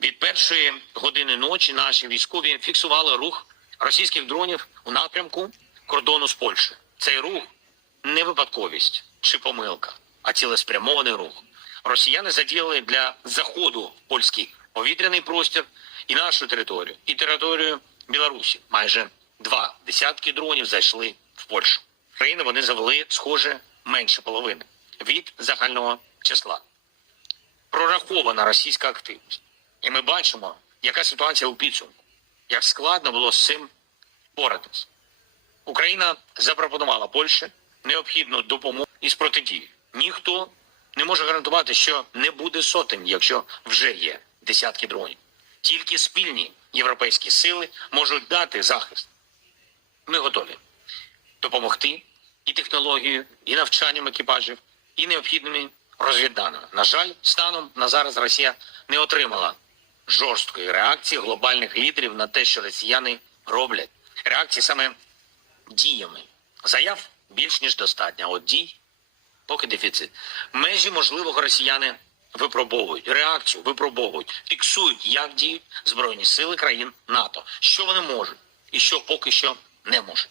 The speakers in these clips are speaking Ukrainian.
Від першої години ночі наші військові фіксували рух російських дронів у напрямку кордону з Польщею. Цей рух не випадковість чи помилка, а цілеспрямований рух. Росіяни задіяли для заходу в польський повітряний простір і нашу територію, і територію Білорусі. Майже два десятки дронів зайшли в Польщу. Країни вони завели, схоже, менше половини від загального числа. Прорахована російська активність. І ми бачимо, яка ситуація у підсумку, як складно було з цим боратись. Україна запропонувала Польщі необхідну допомогу із протидії. Ніхто не може гарантувати, що не буде сотень, якщо вже є десятки дронів. Тільки спільні європейські сили можуть дати захист. Ми готові допомогти і технологією, і навчанням екіпажів, і необхідними розвідданими. На жаль, станом на зараз Росія не отримала жорсткої реакції глобальних лідерів на те, що росіяни роблять. Реакції саме діями. Заяв більш ніж достатньо. От дій поки дефіцит. Межі можливого росіяни випробовують реакцію, випробовують, фіксують, як діють збройні сили країн НАТО, що вони можуть і що поки що не можуть.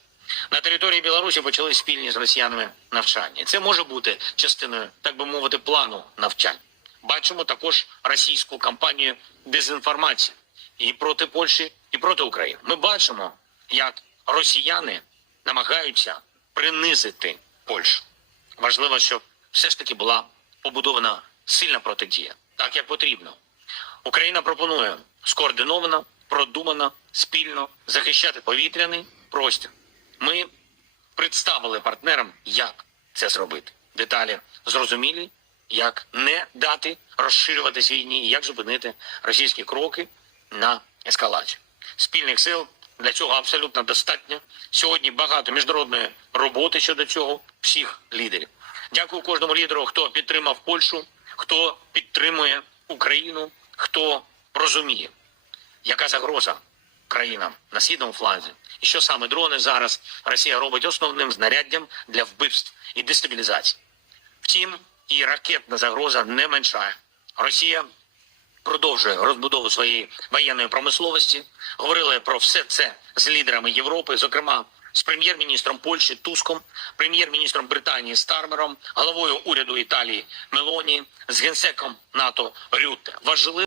На території Білорусі почали спільні з росіянами навчання. Це може бути частиною, так би мовити, плану навчань. Бачимо також російську кампанію дезінформації і проти Польщі, і проти України. Ми бачимо, як росіяни намагаються принизити Польщу. Важливо, щоб все ж таки була побудована сильна протидія, так як потрібно. Україна пропонує скоординовано, продумано, спільно захищати повітряний простір. Ми представили партнерам, як це зробити. Деталі зрозумілі, як не дати розширюватись війні, і як зупинити російські кроки на ескалацію. Спільних сил для цього абсолютно достатньо. Сьогодні багато міжнародної роботи щодо цього всіх лідерів. Дякую кожному лідеру, хто підтримав Польщу, хто підтримує Україну, хто розуміє, яка загроза країнам на східному фланзі, і що саме дрони зараз Росія робить основним знаряддям для вбивств і дестабілізації. Втім, і ракетна загроза не меншає. Росія продовжує розбудову своєї воєнної промисловості. Говорили про все це з лідерами Європи, зокрема з прем'єр-міністром Польщі Туском, прем'єр-міністром Британії Стармером, головою уряду Італії Мелоні, з генсеком НАТО Рютте. Важливо